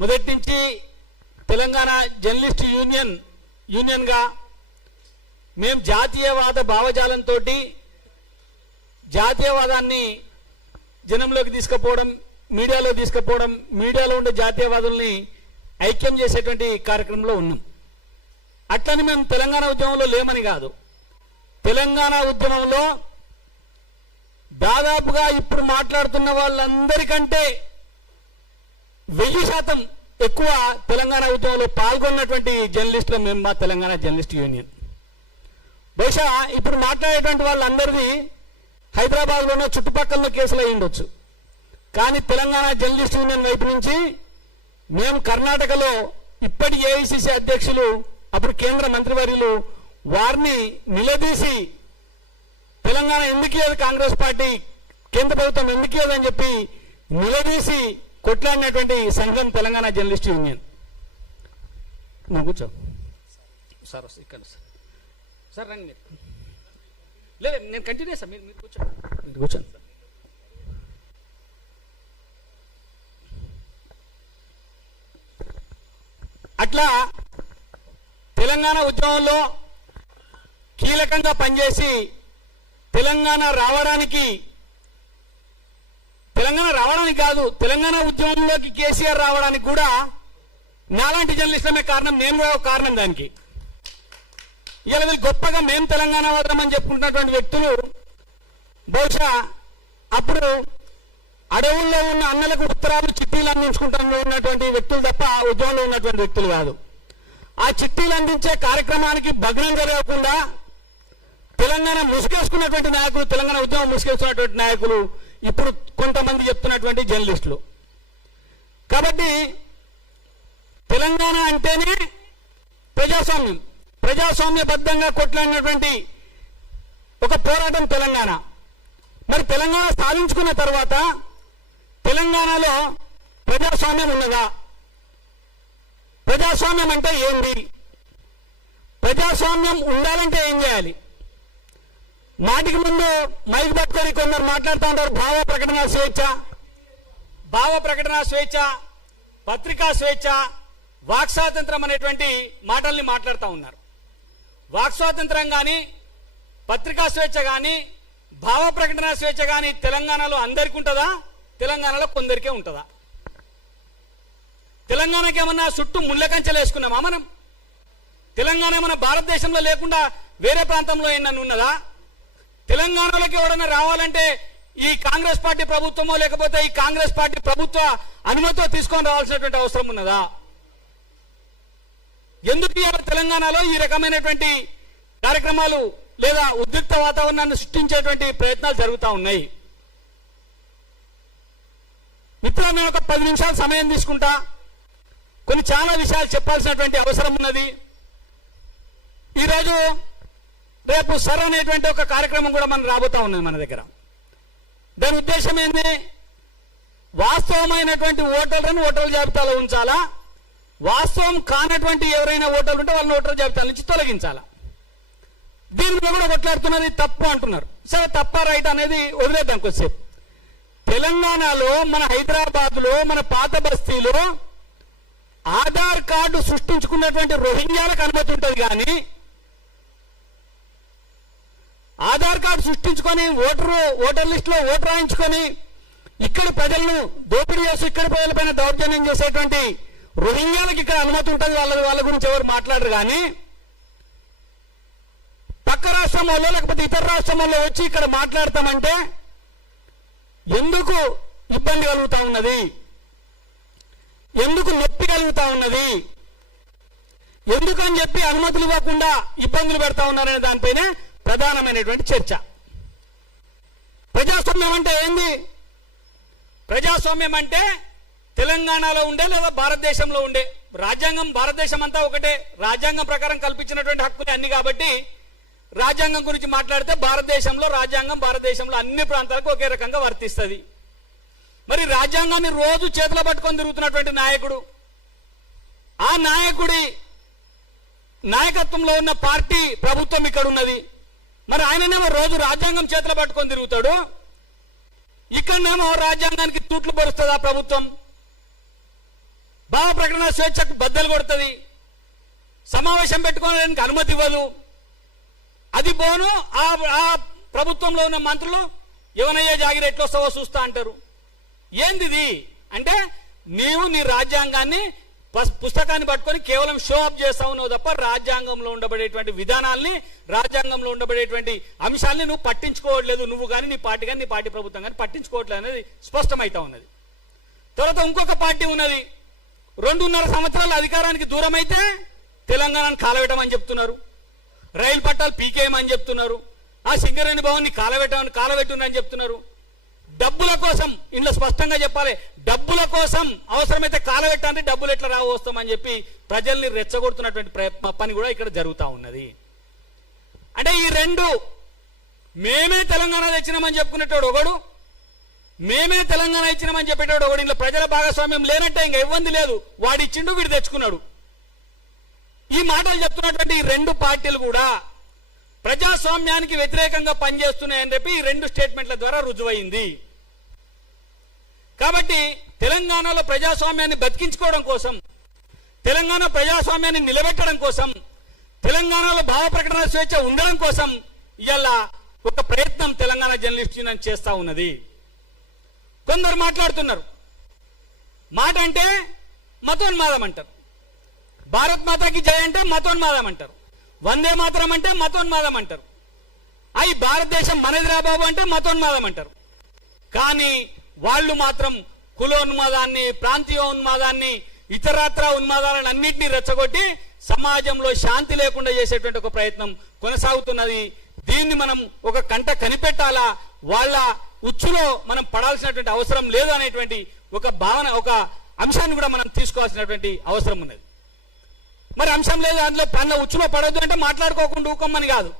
మొదటి నుంచి తెలంగాణ జర్నలిస్ట్ యూనియన్గా మేము జాతీయవాద భావజాలంతో జాతీయవాదాన్ని జనంలోకి తీసుకుపోవడం, మీడియాలో తీసుకుపోవడం, మీడియాలో ఉండే జాతీయవాదుల్ని ఐక్యం చేసేటువంటి కార్యక్రమంలో ఉన్నాం. అట్లని మేము తెలంగాణ ఉద్యమంలో లేమని కాదు. తెలంగాణ ఉద్యమంలో దాదాపుగా ఇప్పుడు మాట్లాడుతున్న వాళ్ళందరికంటే 1000% ఎక్కువ తెలంగాణ ఉద్యమంలో పాల్గొన్నటువంటి జర్నలిస్టులు మేము మా తెలంగాణ జర్నలిస్ట్ యూనియన్. బహుశా ఇప్పుడు మాట్లాడేటువంటి వాళ్ళందరిది హైదరాబాద్లోనో చుట్టుపక్కల కేసులు అయి ఉండొచ్చు. కానీ తెలంగాణ జర్నలిస్ట్ యూనియన్ వైపు నుంచి మేము కర్ణాటకలో ఇప్పటి ఏఐసిసి అధ్యక్షులు, అప్పుడు కేంద్ర మంత్రివర్యులు వారిని నిలదీసి తెలంగాణ ఎందుకు లేదు, కాంగ్రెస్ పార్టీ కేంద్ర ప్రభుత్వం ఎందుకు లేదని చెప్పి నిలదీసి కొట్లాడినటువంటి సంఘం తెలంగాణ జర్నలిస్ట్ యూనియన్. నువ్వు కూర్చో సార్, ఇక్కడ సార్ రండి మీరు. లేదు నేను కంటిన్యూ సార్, మీరు కూర్చోండి సార్. అట్లా తెలంగాణ ఉద్యమంలో కీలకంగా పనిచేసి తెలంగాణ రావడానికి కాదు, తెలంగాణ ఉద్యమంలోకి కేసీఆర్ రావడానికి కూడా నాలాంటి జర్నలిస్టులమే కారణం, నేను కూడా కారణం దానికి. ఇలా వీళ్ళు గొప్పగా మేము తెలంగాణ వాదం అని చెప్పుకుంటున్నటువంటి వ్యక్తులు బహుశా అప్పుడు అడవుల్లో ఉన్న అన్నలకు ఉత్తరాలు చిట్టీలు అందించుకుంటాను ఉన్నటువంటి వ్యక్తులు తప్ప ఉద్యమంలో ఉన్నటువంటి వ్యక్తులు కాదు. ఆ చిట్టీలు అందించే కార్యక్రమానికి భగ్నం జరగకుండా తెలంగాణ ముసుగేసుకున్నటువంటి నాయకులు, తెలంగాణ ఉద్యమం ముసుగేసుకున్నటువంటి నాయకులు ఇప్పుడు కొంతమంది చెప్తున్నటువంటి జర్నలిస్టులు. కాబట్టి తెలంగాణ అంటేనే ప్రజాస్వామ్యబద్ధంగా కొట్లాడినటువంటి ఒక పోరాటం తెలంగాణ. మరి తెలంగాణ సాధించుకున్న తర్వాత తెలంగాణలో ప్రజాస్వామ్యం ఉన్నదా? ప్రజాస్వామ్యం అంటే ఏంది? ప్రజాస్వామ్యం ఉండాలంటే ఏం చేయాలి? మాటికి ముందు మైక్ పట్టుకొని కొందరు మాట్లాడుతూ ఉంటారు, భావ ప్రకటన స్వేచ్ఛ, పత్రికా స్వేచ్ఛ, వాక్ స్వాతంత్రం అనేటువంటి మాటల్ని మాట్లాడుతూ ఉన్నారు. వాక్ స్వాతంత్రం కానీ, పత్రికా స్వేచ్ఛ కానీ, భావ ప్రకటన స్వేచ్ఛ కానీ తెలంగాణలో అందరికీ ఉంటుందా? తెలంగాణలో కొందరికే ఉంటుందా? తెలంగాణకి ఏమన్నా చుట్టూ ముళ్ళ కంచెలు వేసుకున్నామా మనం? తెలంగాణ ఏమన్నా భారతదేశంలో లేకుండా వేరే ప్రాంతంలో ఏమన్నా ఉన్నదా? తెలంగాణలోకి ఎవడన్నా రావాలంటే ఈ కాంగ్రెస్ పార్టీ ప్రభుత్వమో లేకపోతే ఈ కాంగ్రెస్ పార్టీ ప్రభుత్వ అనుమతితో తీసుకొని రావాల్సినటువంటి అవసరం ఉన్నదా? ఎందుకు తెలంగాణలో ఈ రకమైనటువంటి కార్యక్రమాలు లేదా ఉద్రిక్త వాతావరణాన్ని సృష్టించేటువంటి ప్రయత్నాలు జరుగుతూ ఉన్నాయి? మిత్రులు, నేను ఒక 10 నిమిషాలు సమయం తీసుకుంటా. కొన్ని చాలా విషయాలు చెప్పాల్సినటువంటి అవసరం ఉన్నది. ఈరోజు రేపు సర్ అనేటువంటి ఒక కార్యక్రమం కూడా మనం రాబోతా ఉన్నది మన దగ్గర. దాని ఉద్దేశం ఏంది? వాస్తవమైనటువంటి ఓటర్లను ఓటర్ల జాబితాలో ఉంచాలా, వాస్తవం కానటువంటి ఎవరైనా ఓటర్లు ఉంటే వాళ్ళని ఓటర్ల జాబితా నుంచి తొలగించాలా. దీని మీద కూడా కొట్లాడుతున్నది తప్పు అంటున్నారు. సరే, తప్ప రైట్ అనేది వదిలేద్దాం కొద్దిసేపు. తెలంగాణలో, మన హైదరాబాద్లో, మన పాత బస్తీలో ఆధార్ కార్డు సృష్టించుకున్నటువంటి రోహింగ్యాలకు అనుమతి ఉంటుంది. కానీ ఆధార్ కార్డు సృష్టించుకొని ఓటర్ లిస్టులో ఓటర్ రాయించుకొని ఇక్కడ ప్రజలను దోపిడీ చేసి ఇక్కడ ప్రజలపైన దౌర్జన్యం చేసేటువంటి రోహింగ్యాలకు ఇక్కడ అనుమతి ఉంటుంది. వాళ్ళ గురించి ఎవరు మాట్లాడరు. కానీ పక్క రాష్ట్రం వాళ్ళు లేకపోతే ఇతర రాష్ట్రం వాళ్ళు వచ్చి ఇక్కడ మాట్లాడతామంటే ఎందుకు ఇబ్బంది కలుగుతా ఉన్నది? ఎందుకు నొప్పి కలుగుతా ఉన్నది? ఎందుకని చెప్పి అనుమతులు ఇవ్వకుండా ఇబ్బందులు పెడతా ఉన్నారనే దానిపైనే ప్రధానమైనటువంటి చర్చ. ప్రజాస్వామ్యం అంటే ఏంది? ప్రజాస్వామ్యం అంటే తెలంగాణలో ఉండే లేదా భారతదేశంలో ఉండే రాజ్యాంగం, భారతదేశం అంతా ఒకటే, రాజ్యాంగం ప్రకారం కల్పించినటువంటి హక్కులు అన్ని. కాబట్టి రాజ్యాంగం గురించి మాట్లాడితే భారతదేశంలో అన్ని ప్రాంతాలకు ఒకే రకంగా వర్తిస్తుంది. మరి రాజ్యాంగాన్ని రోజు చేతిలో పట్టుకొని తిరుగుతున్నటువంటి నాయకుడు, ఆ నాయకుడి నాయకత్వంలో ఉన్న పార్టీ ప్రభుత్వం ఇక్కడ ఉన్నది. మరి ఆయననేమో రోజు రాజ్యాంగం చేతిలో పట్టుకొని తిరుగుతాడు, ఇక్కడనేమో రాజ్యాంగానికి తూట్లు పరుస్తుంది ఆ ప్రభుత్వం. భావ ప్రకటన స్వేచ్ఛకు బద్దలు కొడుతుంది, సమావేశం పెట్టుకోవడానికి అనుమతి ఇవ్వదు. అది పోను ఆ ప్రభుత్వంలో ఉన్న మంత్రులు ఎవనయ్యే జాగిరి ఎట్లా వస్తావో చూస్తా అంటారు. ఏంది అంటే నీవు నీ రాజ్యాంగాన్ని పుస్తకాన్ని పట్టుకొని కేవలం షో అప్ చేస్తా ఉన్నావు తప్ప రాజ్యాంగంలో ఉండబడేటువంటి విధానాల్ని, రాజ్యాంగంలో ఉండబడేటువంటి అంశాలని నువ్వు పట్టించుకోవట్లేదు. నువ్వు కానీ నీ పార్టీ కానీ నీ పార్టీ ప్రభుత్వం కానీ పట్టించుకోవట్లేదు అనేది స్పష్టమైతా ఉన్నది. తర్వాత ఇంకొక పార్టీ ఉన్నది, 2.5 సంవత్సరాలు అధికారానికి దూరం అయితే తెలంగాణను కాలబెట్టమని చెప్తున్నారు, రైలు పట్టాలు పీకేయమని చెప్తున్నారు, ఆ సింగరేణి భవన్ని కాలబెట్టునని చెప్తున్నారు. డబ్బుల కోసం, ఇంట్లో స్పష్టంగా చెప్పాలి, డబ్బుల కోసం అవసరమైతే కాలబెట్టాలని, డబ్బులు ఎట్లా రావు వస్తామని చెప్పి ప్రజల్ని రెచ్చగొడుతున్నటువంటి పని కూడా ఇక్కడ జరుగుతూ ఉన్నది. అంటే ఈ రెండు, మేమే తెలంగాణ తెచ్చినామని చెప్పుకునేటోడు ఒకడు, మేమే తెలంగాణ ఇచ్చినామని చెప్పేటోడు ఒకడు. ఇంట్లో ప్రజల భాగస్వామ్యం లేనట్టే, ఇంకా ఇబ్బంది లేదు, వాడు ఇచ్చిండు వీడు తెచ్చుకున్నాడు. ఈ మాటలు చెప్తున్నటువంటి ఈ రెండు పార్టీలు కూడా ప్రజాస్వామ్యానికి వ్యతిరేకంగా పనిచేస్తున్నాయని చెప్పి ఈ రెండు స్టేట్మెంట్ల ద్వారా రుజువైంది. కాబట్టి తెలంగాణలో ప్రజాస్వామ్యాన్ని బతికించుకోవడం కోసం, తెలంగాణ ప్రజాస్వామ్యాన్ని నిలబెట్టడం కోసం, తెలంగాణలో భావ ప్రకటన స్వేచ్ఛ ఉండడం కోసం ఇవాళ ఒక ప్రయత్నం తెలంగాణ జర్నలిస్ట్ యూనియన్ చేస్తా ఉన్నది. కొందరు మాట్లాడుతున్నారు, మాట అంటే మతోన్మాదం అంటారు, భారత్ మాతాకి జయ అంటే మతోన్మాదం అంటారు, వందే మాతరం అంటే మతోన్మాదం అంటారు, అయి భారతదేశం మనదిరా బాబు అంటే మతోన్మాదం అంటారు. కానీ వాళ్ళు మాత్రం కులోన్మాదాన్ని, ప్రాంతీయ ఉన్మాదాన్ని, ఇతరత్ర ఉన్మాదాలను అన్నింటినీ రెచ్చగొట్టి సమాజంలో శాంతి లేకుండా చేసేటువంటి ఒక ప్రయత్నం కొనసాగుతున్నది. దీన్ని మనం ఒక కంట కనిపెట్టాలా, వాళ్ళ ఉచ్చులో మనం పడాల్సినటువంటి అవసరం లేదు అనేటువంటి ఒక భావన, ఒక అంశాన్ని కూడా మనం తీసుకోవాల్సినటువంటి అవసరం ఉన్నది. మరి అంశం లేదు, అందులో పన్న ఉచ్చులో పడద్దు అంటే మాట్లాడుకోకుండా ఊకమ్మని కాదు.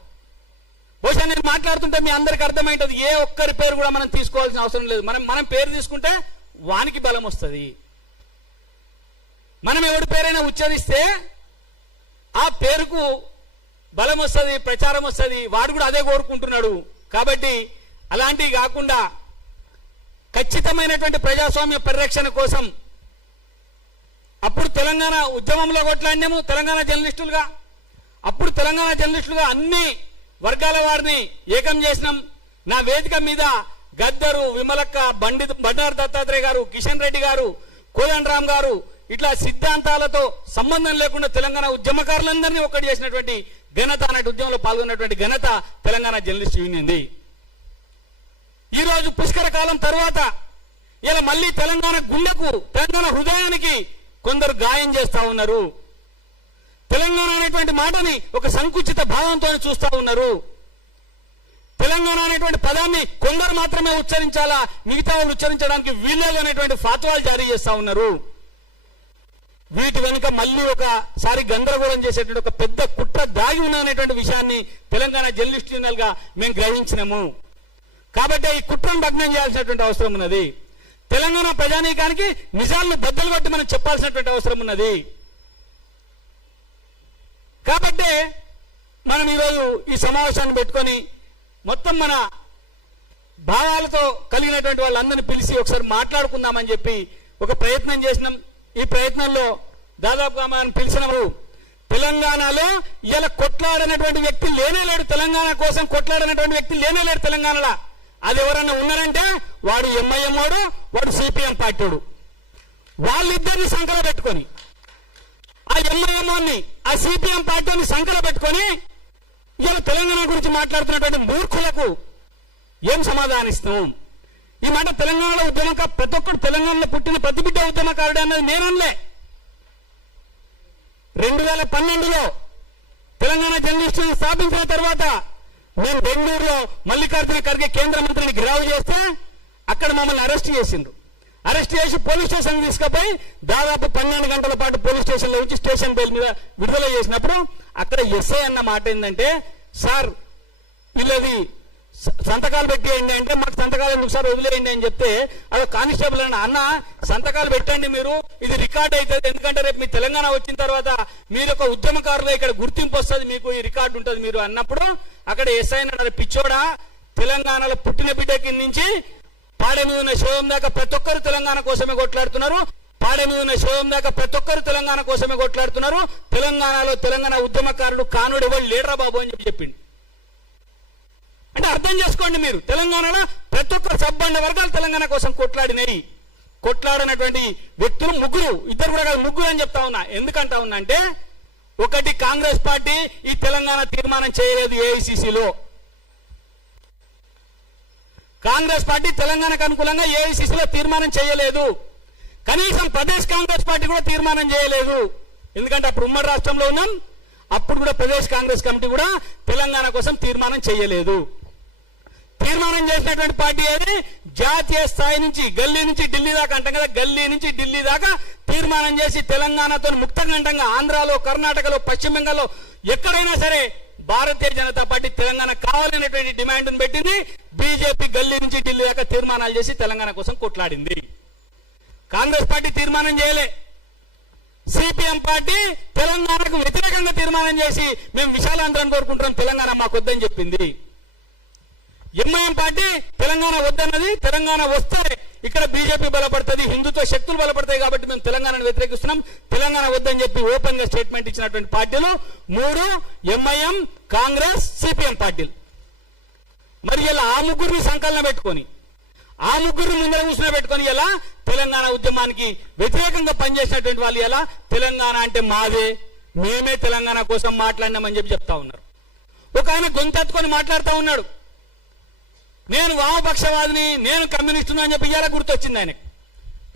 బహుశా నేను మాట్లాడుతుంటే మీ అందరికి అర్థమైంటది, ఏ ఒక్కరి పేరు కూడా మనం తీసుకోవాల్సిన అవసరం లేదు. మనం పేరు తీసుకుంటే వానికి బలం వస్తుంది. మనం ఎవరి పేరైనా ఉచ్చరిస్తే ఆ పేరుకు బలం వస్తుంది, ప్రచారం వస్తుంది, వాడు కూడా అదే కోరుకుంటున్నాడు. కాబట్టి అలాంటివి కాకుండా ఖచ్చితమైనటువంటి ప్రజాస్వామ్య పరిరక్షణ కోసం అప్పుడు తెలంగాణ ఉద్యమంలో కొట్లాడినాము తెలంగాణ జర్నలిస్టులుగా, అప్పుడు తెలంగాణ జర్నలిస్టులుగా అన్ని వర్గాల వారిని ఏకం చేసినాం. నా వేదిక మీద గద్దరు, విమలక్క, బండారు దత్తాత్రేయ గారు, కిషన్ రెడ్డి గారు, కోదండరామ్ గారు, ఇట్లా సిద్ధాంతాలతో సంబంధం లేకుండా తెలంగాణ ఉద్యమకారులందరినీ ఒక్కటి చేసినటువంటి ఘనత, అన్నట్టు ఉద్యమంలో పాల్గొన్నటువంటి ఘనత తెలంగాణ జర్నలిస్ట్ యూనియన్ది. ఈ రోజు పుష్కర కాలం తర్వాత ఇలా మళ్ళీ తెలంగాణ గుండెకు, తెలంగాణ హృదయానికి కొందరు గాయం చేస్తా ఉన్నారు. తెలంగాణ అనేటువంటి మాటని ఒక సంకుచిత భావంతో చూస్తా ఉన్నారు. తెలంగాణ అనేటువంటి పదాన్ని కొందరు మాత్రమే ఉచ్చరించాలా, మిగతా వాళ్ళు ఉచ్చరించడానికి వీల్లేదు అనేటువంటి ఫాత్వాలు జారీ చేస్తా ఉన్నారు. వీటి వెనుక మళ్ళీ ఒకసారి గందరగోళం చేసేటువంటి ఒక పెద్ద కుట్ర దాగి ఉన్నటువంటి విషయాన్ని తెలంగాణ జర్నలిస్ట్ యూనియన్ గా మేము గ్రహించినాము. కాబట్టి ఈ కుట్రను భగ్నం చేయాల్సినటువంటి అవసరం ఉన్నది. తెలంగాణ ప్రజానీకానికి నిజాలను బద్దలు కొట్టి మనం చెప్పాల్సినటువంటి అవసరం ఉన్నది. కాబట్టి మనం ఈరోజు ఈ సమావేశాన్ని పెట్టుకొని మొత్తం మన భావాలతో కలిగినటువంటి వాళ్ళందరినీ పిలిచి ఒకసారి మాట్లాడుకుందామని చెప్పి ఒక ప్రయత్నం చేసినాం. ఈ ప్రయత్నంలో దాదాపుగా మనం పిలిచినప్పుడు తెలంగాణలో ఇలా కొట్లాడనటువంటి వ్యక్తి లేనేలేడు, తెలంగాణ కోసం కొట్లాడనటువంటి వ్యక్తి లేనేలేడు తెలంగాణలో. అది ఎవరన్నా ఉన్నారంటే వాడు ఎంఐఎం వాడు, వాడు సిపిఎం పార్టీడు. వాళ్ళిద్దరిని సంకల పెట్టుకొని, ఆ ఎంఐఎంని ఆ సిపిఎం పార్టీని సంకల పెట్టుకొని ఇలా తెలంగాణ గురించి మాట్లాడుతున్నటువంటి మూర్ఖులకు ఏం సమాధానిస్తాం? ఈ మాట తెలంగాణలో ప్రతి ఒక్కరు తెలంగాణలో పుట్టిన ప్రతి బిడ్డ ఉద్యమకారుడు అన్నది నేనలే. 2012లో తెలంగాణ జర్నలిస్టులను స్థాపించిన తర్వాత మేము బెంగళూరులో మల్లికార్జున ఖర్గే కేంద్ర మంత్రిని గ్రావ్ చేస్తే అక్కడ మమ్మల్ని అరెస్ట్ చేసిండ్రు. అరెస్ట్ చేసి పోలీస్ స్టేషన్ తీసుకుపోయి దాదాపు 12 గంటల పాటు పోలీస్ స్టేషన్లో వచ్చి స్టేషన్ బెయిల్ మీద విడుదల చేసినప్పుడు అక్కడ ఎస్ఐ అన్న మాట ఏంటంటే, సార్ వీళ్ళది సంతకాలు పెట్టేయండి అంటే, మాకు సంతకాలు ఎందుకు సార్ వదిలేయండి అని చెప్తే, అదో కానిస్టేబుల్ అన్న సంతకాలు పెట్టండి మీరు, ఇది రికార్డ్ అవుతుంది, ఎందుకంటే రేపు మీ తెలంగాణ వచ్చిన తర్వాత మీరు ఒక ఉద్యమకారులు ఇక్కడ గుర్తింపు వస్తుంది, మీకు ఈ రికార్డు ఉంటుంది మీరు అన్నప్పుడు అక్కడ ఎస్ఐ అన్నారు, పిచ్చోడా తెలంగాణలో పుట్టిన బిడ్డ కింద నుంచి పాడే మీద ఉన్న శోభం దాకా ప్రతి ఒక్కరు తెలంగాణ కోసమే కొట్లాడుతున్నారు, పాడే మీద ఉన్న శోభం దాకా ప్రతి ఒక్కరు తెలంగాణ కోసమే కొట్లాడుతున్నారు. తెలంగాణలో తెలంగాణ ఉద్యమకారుడు కానుడు ఎవరు లేడరా బాబు అని చెప్పిండు. అంటే అర్థం చేసుకోండి మీరు, తెలంగాణలో ప్రతి ఒక్క సబ్బండ వర్గాలు తెలంగాణ కోసం కొట్లాడినవి. కొట్లాడినటువంటి వ్యక్తులు ముగ్గురు, ఇద్దరు కూడా కాదు ముగ్గురు అని చెప్తా ఉన్నా. ఎందుకంటా ఉన్నా అంటే, ఒకటి కాంగ్రెస్ పార్టీ ఈ తెలంగాణ తీర్మానం చేయలేదు ఏఐసిసిలో. కాంగ్రెస్ పార్టీ తెలంగాణకు అనుకూలంగా ఏఐసిసిలో తీర్మానం చేయలేదు. కనీసం ప్రదేశ్ కాంగ్రెస్ పార్టీ కూడా తీర్మానం చేయలేదు. ఎందుకంటే అప్పుడు ఉమ్మడి రాష్ట్రంలో ఉన్నాం, అప్పుడు కూడా ప్రదేశ్ కాంగ్రెస్ కమిటీ కూడా తెలంగాణ కోసం తీర్మానం చేయలేదు. తీర్మానం చేసినటువంటి పార్టీ ఏది? జాతీయ స్థాయి నుంచి గల్లీ నుంచి ఢిల్లీ దాకా అంటాం కదా, గల్లీ నుంచి ఢిల్లీ దాకా తీర్మానం చేసి తెలంగాణతో ముక్తకంఠంగా ఆంధ్రాలో, కర్ణాటకలో, పశ్చిమ బెంగాల్లో ఎక్కడైనా సరే భారతీయ జనతా పార్టీ తెలంగాణ కావాలనేటువంటి డిమాండ్ను పెట్టింది. బీజేపీ గల్లీ నుంచి ఢిల్లీ దాకా తీర్మానాలు చేసి తెలంగాణ కోసం కొట్లాడింది. కాంగ్రెస్ పార్టీ తీర్మానం చేయలే. సిపిఎం పార్టీ తెలంగాణకు వ్యతిరేకంగా తీర్మానం చేసి మేము విశాలాంధ్రాన్ని కోరుకుంటున్నాం, తెలంగాణ మాకు వద్దని చెప్పింది. ఎంఐఎం పార్టీ తెలంగాణ వద్దన్నది. తెలంగాణ వస్తే ఇక్కడ బీజేపీ బలపడుతుంది, హిందుత్వ శక్తులు బలపడతాయి కాబట్టి మేము తెలంగాణను వ్యతిరేకిస్తున్నాం, తెలంగాణ వద్దని చెప్పి ఓపెన్ గా స్టేట్మెంట్ ఇచ్చినటువంటి పార్టీలు మూడు, ఎంఐఎం, కాంగ్రెస్, సిపిఎం పార్టీలు. మరి ఇలా ఆ ముగ్గురిని సంకలనం పెట్టుకొని, ఆ ముగ్గురిని ముందర కూర్చుని పెట్టుకొని ఇలా తెలంగాణ ఉద్యమానికి వ్యతిరేకంగా పనిచేసినటువంటి వాళ్ళు ఇలా తెలంగాణ అంటే మాదే, మేమే తెలంగాణ కోసం మాట్లాడినామని చెప్పి చెప్తా ఉన్నారు. ఒక ఆయన గొంతెత్తుకొని మాట్లాడుతూ ఉన్నాడు, నేను వామపక్షవాదిని, నేను కమ్యూనిస్టును అని చెప్పి ఇయ్యాల గుర్తొచ్చింది ఆయనకి.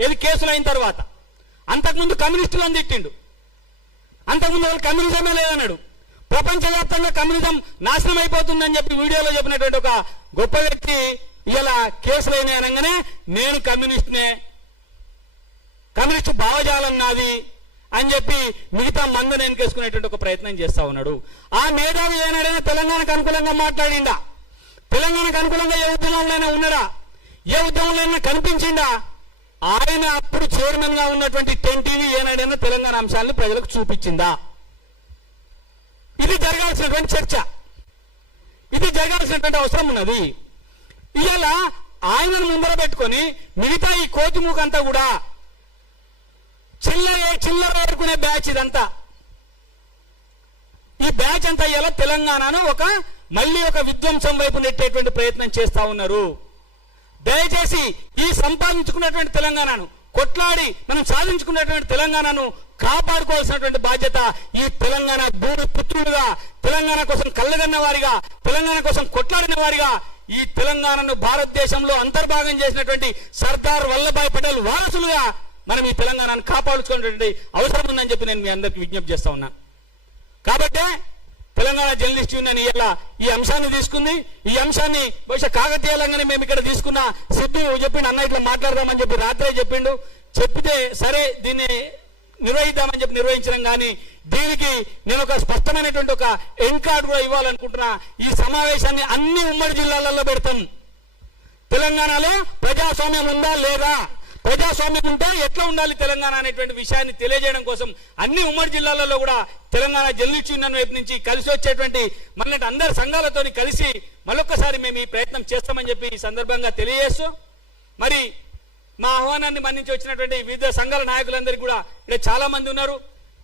ఏది కేసులు అయిన తర్వాత. అంతకుముందు కమ్యూనిస్టులను తిట్టిండు, అంతకుముందు వాళ్ళు కమ్యూనిజమే లేదన్నాడు. ప్రపంచవ్యాప్తంగా కమ్యూనిజం నాశనం అయిపోతుందని చెప్పి వీడియోలో చెప్పినటువంటి ఒక గొప్ప వ్యక్తి ఇలా కేసులైన అనగానే నేను కమ్యూనిస్టునే, కమ్యూనిస్టు భావజాలం నాది అని చెప్పి మిగతా మందుని ఎన్కేసుకునేటువంటి ఒక ప్రయత్నం చేస్తా ఉన్నాడు. ఆ మేధావి ఏనాడైనా తెలంగాణకు అనుకూలంగా మాట్లాడిండా? తెలంగాణకు అనుకూలంగా ఏ ఉద్యమంలోనైనా ఉన్నాడా? ఏ ఉద్యమంలోనైనా కనిపించిందా? ఆయన అప్పుడు చైర్మన్ గా ఉన్నటువంటి 10 టీవీ ఏనాడైనా తెలంగాణ అంశాలను ప్రజలకు చూపించిందా? ఇది జరగాల్సినటువంటి చర్చ, ఇది జరగాల్సినటువంటి అవసరం ఉన్నది. ఇలా ఆయనను ముందర పెట్టుకొని మిగతా ఈ కోతిమూకంతా కూడా చిల్లర ఆడుకునే బ్యాచ్ ఇదంతా. ఈ బ్యాచ్ అంతా ఇలా తెలంగాణను మళ్ళీ ఒక విధ్వంసం వైపు నెట్టేటువంటి ప్రయత్నం చేస్తా ఉన్నారు. దయచేసి ఈ సంపాదించుకున్నటువంటి తెలంగాణను, కొట్లాడి మనం సాధించుకున్నటువంటి తెలంగాణను కాపాడుకోవాల్సినటువంటి బాధ్యత ఈ తెలంగాణ భూమి పుత్రులుగా, తెలంగాణ కోసం కళ్ళగన్న వారిగా, తెలంగాణ కోసం కొట్లాడిన వారిగా, ఈ తెలంగాణను భారతదేశంలో అంతర్భాగం చేసినటువంటి సర్దార్ వల్లభాయ్ పటేల్ వారసులుగా మనం ఈ తెలంగాణను కాపాడుకునేటువంటి అవసరం ఉందని చెప్పి నేను మీ అందరికీ విజ్ఞప్తి చేస్తా ఉన్నా. కాబట్టి తెలంగాణ జర్నలిస్ట్ యూనియన్ ఇలా ఈ అంశాన్ని తీసుకుంది. ఈ అంశాన్ని బహుశా కాకతీయంగానే మేము ఇక్కడ తీసుకున్న సిద్ధు చెప్పిండు, అన్న ఇట్లా మాట్లాడదామని చెప్పి రాత్రే చెప్పిండు. చెప్పితే సరే దీన్ని నిర్వహిద్దామని చెప్పి నిర్వహించడం. కానీ దీనికి నేను ఒక స్పష్టమైనటువంటి ఒక ఎండ్ కార్డు కూడా ఇవ్వాలనుకుంటున్నా. ఈ సమావేశాన్ని అన్ని ఉమ్మడి జిల్లాలలో పెడతాం. తెలంగాణలో ప్రజాస్వామ్యం ఉందా లేదా, ప్రజాస్వామ్యం ఉంటే ఎట్లా ఉండాలి తెలంగాణ అనేటువంటి విషయాన్ని తెలియజేయడం కోసం అన్ని ఉమ్మడి జిల్లాలలో కూడా తెలంగాణ జర్నలిస్ట్ యూనియన్ వైపు నుంచి కలిసి వచ్చేటువంటి మన అందరి సంఘాలతో కలిసి మరొకసారి మేము ఈ ప్రయత్నం చేస్తామని చెప్పి ఈ సందర్భంగా తెలియజేస్తూ, మరి మా ఆహ్వానాన్ని మన్నించి వచ్చినటువంటి వివిధ సంఘాల నాయకులందరికీ కూడా ఇక్కడ చాలా మంది ఉన్నారు.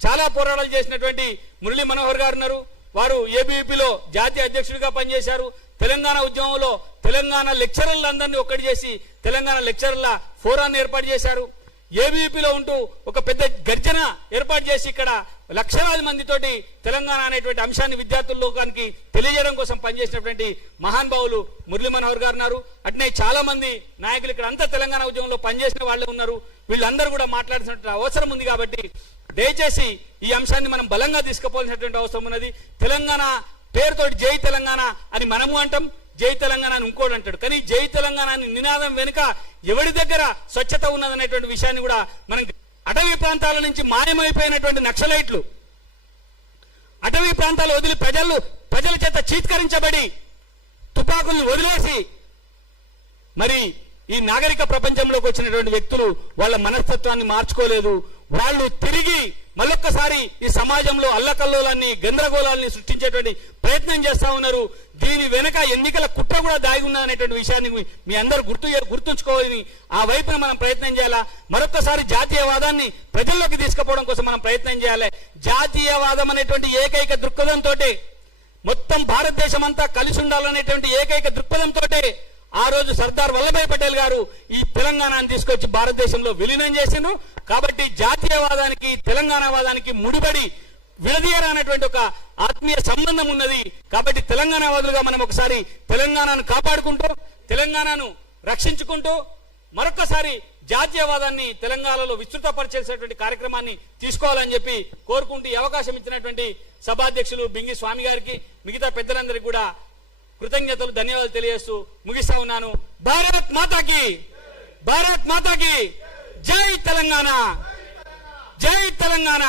చాలా పోరాటాలు చేసినటువంటి మురళీ మనోహర్ గారు ఉన్నారు. వారు ఏబీవీపీలో జాతీయ అధ్యక్షుడిగా పనిచేశారు. తెలంగాణ ఉద్యమంలో తెలంగాణ లెక్చరర్లందరినీ ఒక్కటి చేసి తెలంగాణ లెక్చరర్ల ఫోరాన్ని ఏర్పాటు చేశారు. ఏబీవీపీలో ఉంటూ ఒక పెద్ద గర్జన ఏర్పాటు చేసి ఇక్కడ లక్షలాది మందితోటి తెలంగాణ అనేటువంటి అంశాన్ని విద్యార్థుల లోకానికి తెలియజేయడం కోసం పనిచేసినటువంటి మహానుభావులు మురళీ మనోహర్ గారు ఉన్నారు. అట్నే చాలా మంది నాయకులు ఇక్కడ అంతా తెలంగాణ ఉద్యమంలో పనిచేసిన వాళ్ళే ఉన్నారు. వీళ్ళందరూ కూడా మాట్లాడాల్సిన అవసరం ఉంది. కాబట్టి దయచేసి ఈ అంశాన్ని మనం బలంగా తీసుకుపోవాల్సినటువంటి అవసరం ఉన్నది. తెలంగాణ పేరుతోటి జై తెలంగాణ అని మనము అంటాం, జై తెలంగాణ అని ఇంకోటి అంటాడు. కానీ జై తెలంగాణ అని నినాదం వెనుక ఎవరి దగ్గర స్వచ్ఛత ఉన్నదనేటువంటి విషయాన్ని కూడా మనం, అటవీ ప్రాంతాల నుంచి మాయమైపోయినటువంటి నక్సలైట్లు అటవీ ప్రాంతాలు వదిలి ప్రజల చేత చీత్కరించబడి తుపాకుల్ని వదిలేసి మరి ఈ నాగరిక ప్రపంచంలోకి వచ్చినటువంటి వ్యక్తులు వాళ్ళ మనస్తత్వాన్ని మార్చుకోలేదు. వాళ్ళు తిరిగి మళ్ళొక్కసారి ఈ సమాజంలో అల్లకల్లోలాన్ని గందరగోళాన్ని సృష్టించేటువంటి ప్రయత్నం చేస్తా ఉన్నారు. దీని వెనక ఎన్నికల కుట్ర కూడా దాగి ఉన్నదనేటువంటి విషయాన్ని మీ అందరూ గుర్తుంచుకోవాలని ఆ వైపున మనం ప్రయత్నం చేయాలా. మరొక్కసారి జాతీయవాదాన్ని ప్రజల్లోకి తీసుకుపోవడం కోసం మనం ప్రయత్నం చేయాలి. జాతీయవాదం అనేటువంటి ఏకైక దృక్పథంతో మొత్తం భారతదేశం అంతా కలిసి ఉండాలనేటువంటి ఏకైక దృక్పథంతో ఆ రోజు సర్దార్ వల్లభాయ్ పటేల్ గారు ఈ తెలంగాణను తీసుకొచ్చి భారతదేశంలో విలీనం చేసిండ్రు. కాబట్టి జాతీయవాదానికి తెలంగాణవాదానికి ముడిపడి విడదీయరానటువంటి ఒక ఆత్మీయ సంబంధం ఉన్నది. కాబట్టి తెలంగాణవాదులుగా మనం ఒకసారి తెలంగాణను కాపాడుకుంటూ తెలంగాణను రక్షించుకుంటూ మరొకసారి జాతీయవాదాన్ని తెలంగాణలో విస్తృతపరిచేసేటువంటి కార్యక్రమాన్ని తీసుకోవాలని చెప్పి కోరుకుంటూ ఈ అవకాశం ఇచ్చినటువంటి సభాధ్యక్షులు బింగి స్వామి గారికి మిగతా పెద్దలందరికీ కూడా కృతజ్ఞతలు ధన్యవాదాలు తెలియజేస్తూ ముగిస్తా ఉన్నాను. భారత్ మాతాకి, భారత్ మాతాకి జై తెలంగాణ, జై తెలంగాణ.